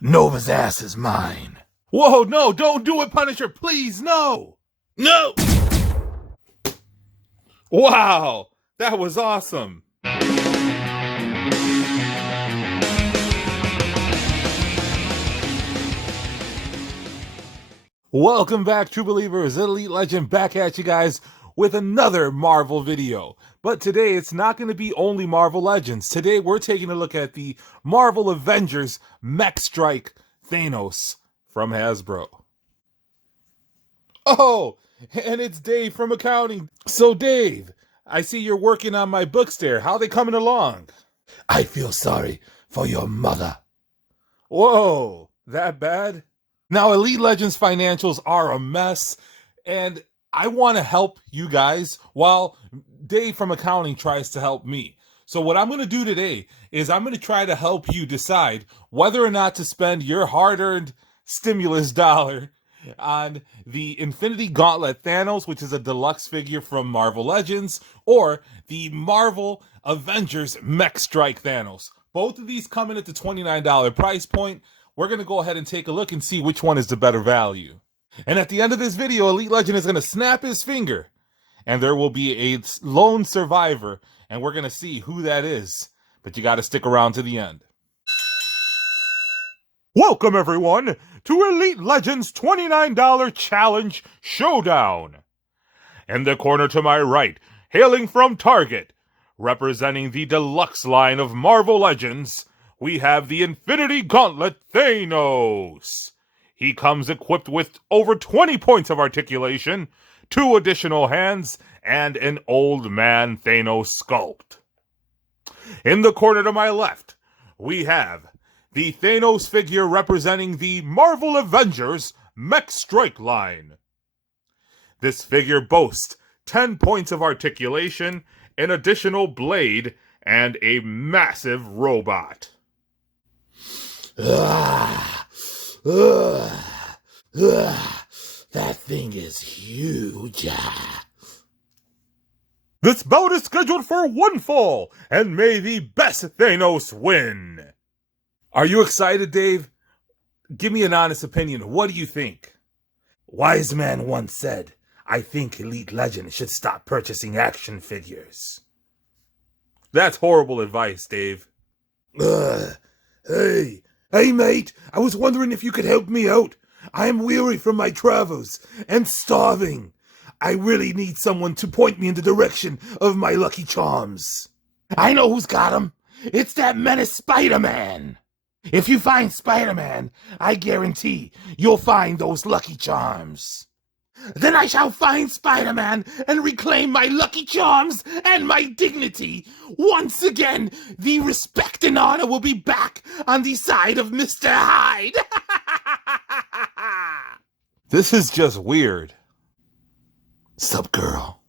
Nova's ass is mine. Whoa, no, don't do it, Punisher, please, no! No! Wow, that was awesome. Welcome back, True Believers. Elite Legend back at you guys with another Marvel video. But today it's not going to be only Marvel Legends. Today we're taking a look at the Marvel Avengers Mech Strike Thanos from Hasbro. Oh, and it's Dave from accounting. So Dave, I see you're working on my books there. How are they coming along? I feel sorry for your mother. Whoa, that bad? Now, Elite Legends financials are a mess, and I want to help you guys while Dave from accounting tries to help me. So what I'm going to do today is I'm going to try to help you decide whether or not to spend your hard-earned stimulus dollar on the Infinity Gauntlet Thanos, which is a deluxe figure from Marvel Legends, or the Marvel Avengers Mech Strike Thanos. Both of these come in at the $29 price point. We're going to go ahead and take a look and see which one is the better value. And at the end of this video, Elite Legend is going to snap his finger, and there will be a lone survivor, and we're going to see who that is. But you got to stick around to the end. Welcome, everyone, to Elite Legends $29 Challenge Showdown. In the corner to my right, hailing from Target, representing the deluxe line of Marvel Legends, we have the Infinity Gauntlet Thanos. He comes equipped with over 20 points of articulation, 2 additional hands, and an old man Thanos sculpt. In the corner to my left, we have the Thanos figure representing the Marvel Avengers Mech Strike line. This figure boasts 10 points of articulation, an additional blade, and a massive robot. That thing is huge. This bout is scheduled for one fall, and may the best Thanos win. Are you excited, Dave? Give me an honest opinion. What do you think? Wise man once said, I think Elite Legend should stop purchasing action figures. That's horrible advice, Dave. Hey mate, I was wondering if you could help me out. I am weary from my travels and starving. I really need someone to point me in the direction of my Lucky Charms. I know who's got them. It's that menace Spider-Man. If you find Spider-Man, I guarantee you'll find those Lucky Charms. Then I shall find Spider-Man and reclaim my Lucky Charms and my dignity. Once again, the respect and honor will be back on the side of Mr. Hyde. This is just weird. Sup, girl?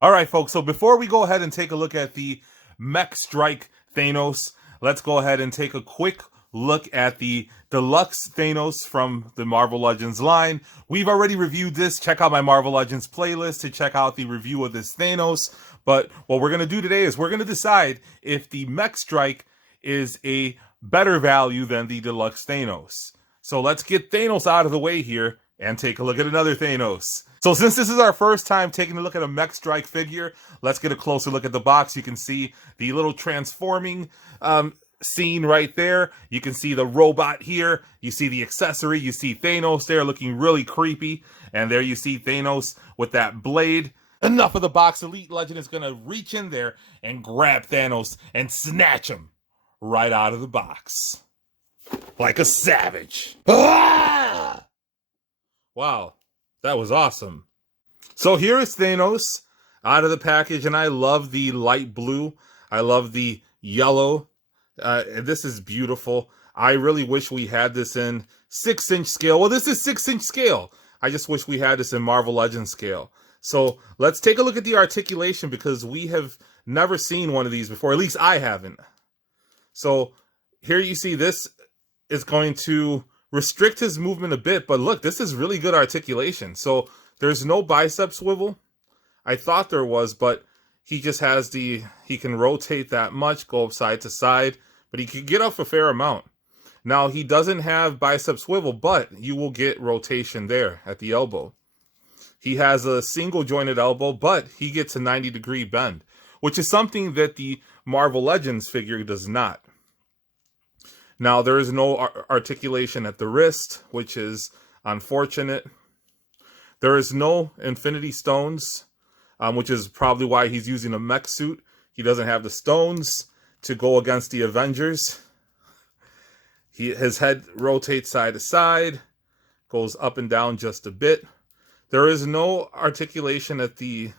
All right, folks, so before we go ahead and take a look at the Mech Strike Thanos, let's go ahead and take a quick look at the deluxe Thanos from the Marvel Legends line. We've already reviewed this. Check out my Marvel Legends playlist to check out the review of this Thanos. But what we're going to do today is we're going to decide if the Mech Strike is a better value than the deluxe Thanos. So let's get Thanos out of the way here and take a look at another Thanos. So since this is our first time taking a look at a Mech Strike figure, let's get a closer look at the box. You can see the little transforming scene right there. You can see the robot here. You see the accessory. You see Thanos there looking really creepy. And there you see Thanos with that blade. Enough of the box. Elite Legend is going to reach in there and grab Thanos and snatch him right out of the box. Like a savage. Ah! Wow, that was awesome. So here is Thanos out of the package, and I love the light blue. I love the yellow. This is beautiful. I really wish we had this in 6-inch scale. Well, this is 6-inch scale. I just wish we had this in Marvel Legends scale. So let's take a look at the articulation because we have never seen one of these before. At least I haven't. So here you see this is going to restrict his movement a bit, but look, this is really good articulation. So there's no bicep swivel. I thought there was, but he just has he can rotate that much, go side to side, but he can get up a fair amount. Now, he doesn't have bicep swivel, but you will get rotation there at the elbow. He has a single jointed elbow, but he gets a 90-degree bend, which is something that the Marvel Legends figure does not. Now, there is no articulation at the wrist, which is unfortunate. There is no Infinity Stones, which is probably why he's using a mech suit. He doesn't have the stones to go against the Avengers. His head rotates side to side, goes up and down just a bit. There is no articulation at the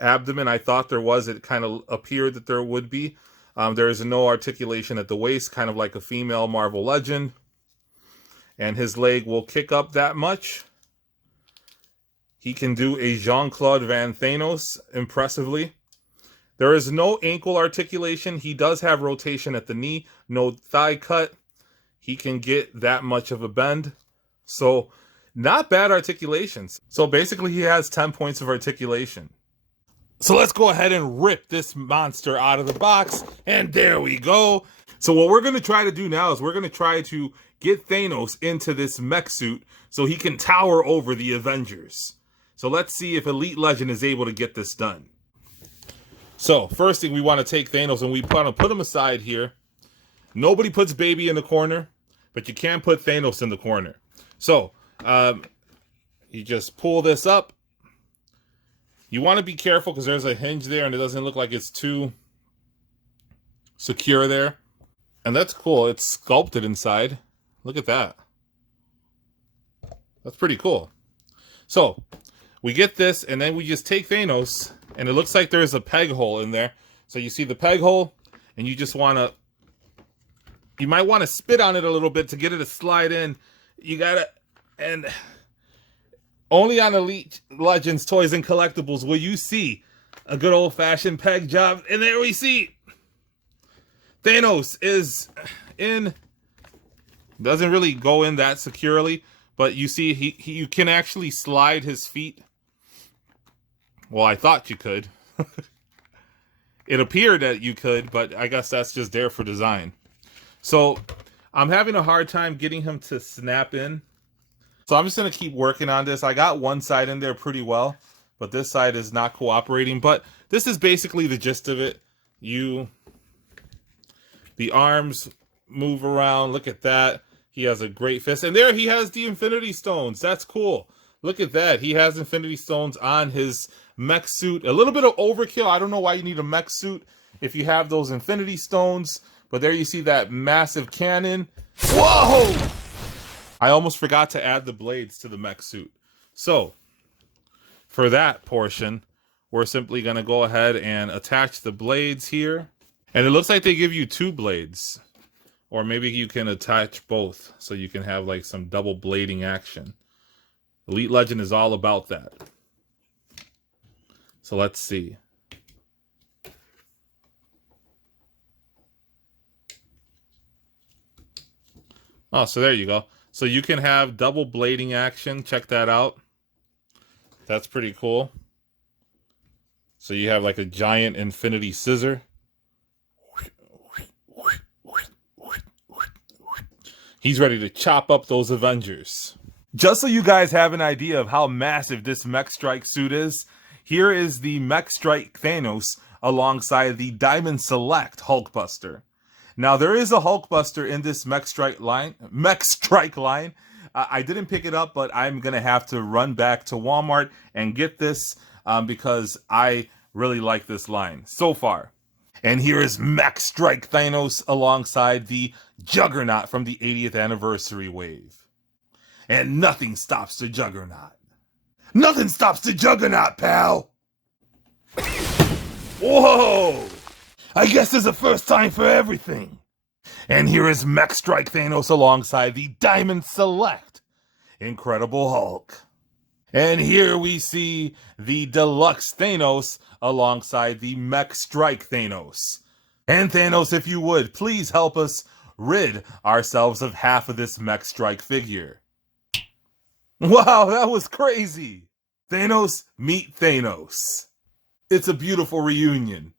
abdomen. I thought there was. It kind of appeared that there would be. There is no articulation at the waist, kind of like a female Marvel Legend. And his leg will kick up that much. He can do a Jean-Claude Van Thanos impressively. There is no ankle articulation. He does have rotation at the knee, no thigh cut. He can get that much of a bend. So, not bad articulations. So basically he has 10 points of articulation. So let's go ahead and rip this monster out of the box. And there we go. So what we're going to try to do now is we're going to try to get Thanos into this mech suit so he can tower over the Avengers. So let's see if Elite Legend is able to get this done. So first thing, we want to take Thanos and we want to put him aside here. Nobody puts baby in the corner, but you can put Thanos in the corner. So you just pull this up. You want to be careful because there's a hinge there and it doesn't look like it's too secure there. And that's cool. It's sculpted inside. Look at that. That's pretty cool. So we get this and then we just take Thanos and it looks like there's a peg hole in there. So you see the peg hole and you just want to, you might want to spit on it a little bit to get it to slide in. You gotta, and only on Elite Legends Toys and Collectibles will you see a good old-fashioned peg job. And there we see Thanos is in. Doesn't really go in that securely, but you see you can actually slide his feet. Well, I thought you could. It appeared that you could, but I guess that's just there for design. So I'm having a hard time getting him to snap in. So I'm just going to keep working on this. I got one side in there pretty well, but this side is not cooperating. But this is basically the gist of it. The arms move around. Look at that. He has a great fist. And there he has the Infinity Stones. That's cool. Look at that. He has Infinity Stones on his mech suit. A little bit of overkill. I don't know why you need a mech suit if you have those Infinity Stones. But there you see that massive cannon. Whoa! I almost forgot to add the blades to the mech suit. So, for that portion, we're simply going to go ahead and attach the blades here. And it looks like they give you 2 blades. Or maybe you can attach both so you can have like some double blading action. Elite Legend is all about that. So let's see. Oh, so there you go. So you can have double blading action. Check that out. That's pretty cool. So you have like a giant infinity scissor. He's ready to chop up those Avengers. Just so you guys have an idea of how massive this Mech Strike suit is, here is the Mech Strike Thanos alongside the Diamond Select Hulkbuster. Now, there is a Hulkbuster in this Mech Strike line. I didn't pick it up, but I'm going to have to run back to Walmart and get this because I really like this line so far. And here is Mech Strike Thanos alongside the Juggernaut from the 80th anniversary wave. And nothing stops the Juggernaut. Nothing stops the Juggernaut, pal! Whoa! I guess there's a first time for everything. And here is Mech Strike Thanos alongside the Diamond Select Incredible Hulk. And here we see the Deluxe Thanos alongside the Mech Strike Thanos. And Thanos, if you would, please help us rid ourselves of half of this Mech Strike figure. Wow, that was crazy. Thanos meet Thanos. It's a beautiful reunion.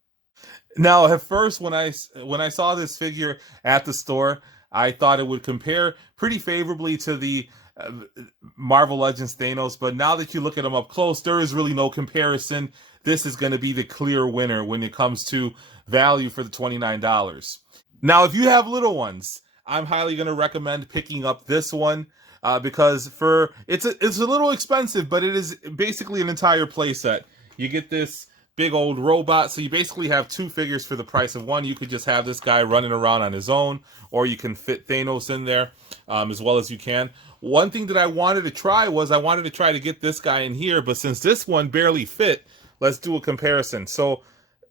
Now, at first, when I saw this figure at the store, I thought it would compare pretty favorably to the Marvel Legends Thanos, but now that you look at them up close, there is really no comparison. This is going to be the clear winner when it comes to value for the $29. Now, if you have little ones, I'm highly going to recommend picking up this one because it's a little expensive, but it is basically an entire playset. You get this big old robot, so you basically have two figures for the price of one. You could just have this guy running around on his own, or you can fit Thanos in there as well as you can. One thing that I wanted to try was to get this guy in here, but since this one barely fit, let's do a comparison. So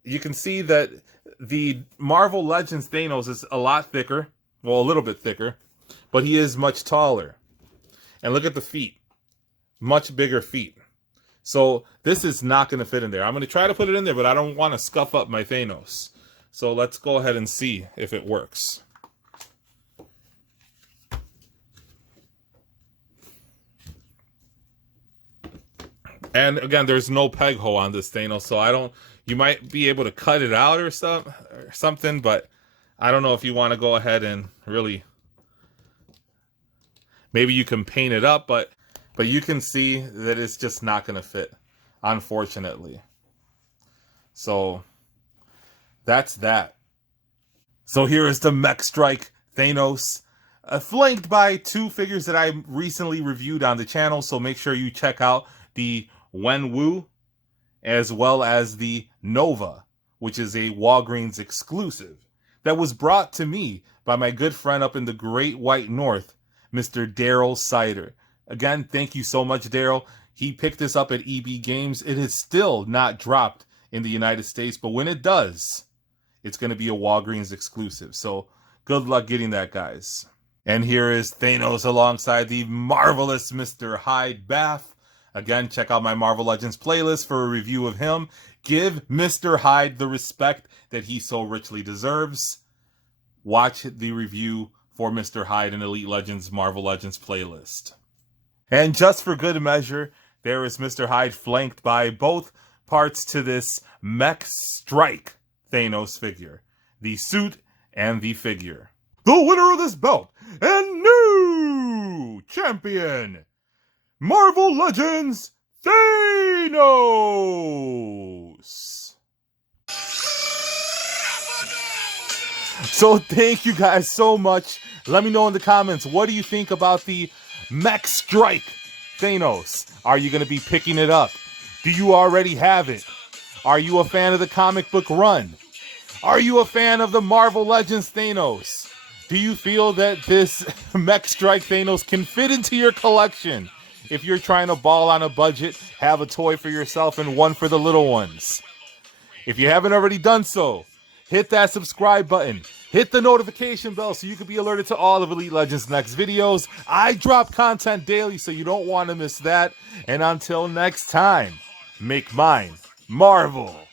you can see that the Marvel Legends Thanos is a lot thicker, well, a little bit thicker, but he is much taller. And look at the feet, much bigger feet. So this is not going to fit in there. I'm going to try to put it in there, but I don't want to scuff up my Thanos. So let's go ahead and see if it works. And again, there's no peg hole on this Thanos, so you might be able to cut it out or something, but I don't know if you want to go ahead and really, maybe you can paint it up, but you can see that it's just not going to fit, unfortunately. So that's that. So here is the Mech Strike Thanos, flanked by two figures that I recently reviewed on the channel, so make sure you check out the Wenwu, as well as the Nova, which is a Walgreens exclusive that was brought to me by my good friend up in the Great White North, Mr. Daryl Sider. Again, thank you so much, Daryl. He picked this up at EB Games. It is still not dropped in the United States, but when it does, it's going to be a Walgreens exclusive. So good luck getting that, guys. And here is Thanos alongside the marvelous Mr. Hyde Bath. Again, check out my Marvel Legends playlist for a review of him. Give Mr. Hyde the respect that he so richly deserves. Watch the review for Mr. Hyde in Elite Legends Marvel Legends playlist. And just for good measure, there is Mr. Hyde flanked by both parts to this Mech Strike Thanos figure. The suit and the figure. The winner of this belt and new champion, Marvel Legends Thanos! So thank you guys so much. Let me know in the comments, what do you think about the Mech Strike Thanos? Are you going to be picking it up? Do you already have it? Are you a fan of the comic book run? Are you a fan of the Marvel Legends Thanos? Do you feel that this Mech Strike Thanos can fit into your collection? If you're trying to ball on a budget, have a toy for yourself and one for the little ones. If you haven't already done so, hit that subscribe button. Hit the notification bell so you can be alerted to all of Elite Legends' next videos. I drop content daily, so you don't want to miss that. And until next time, make mine Marvel.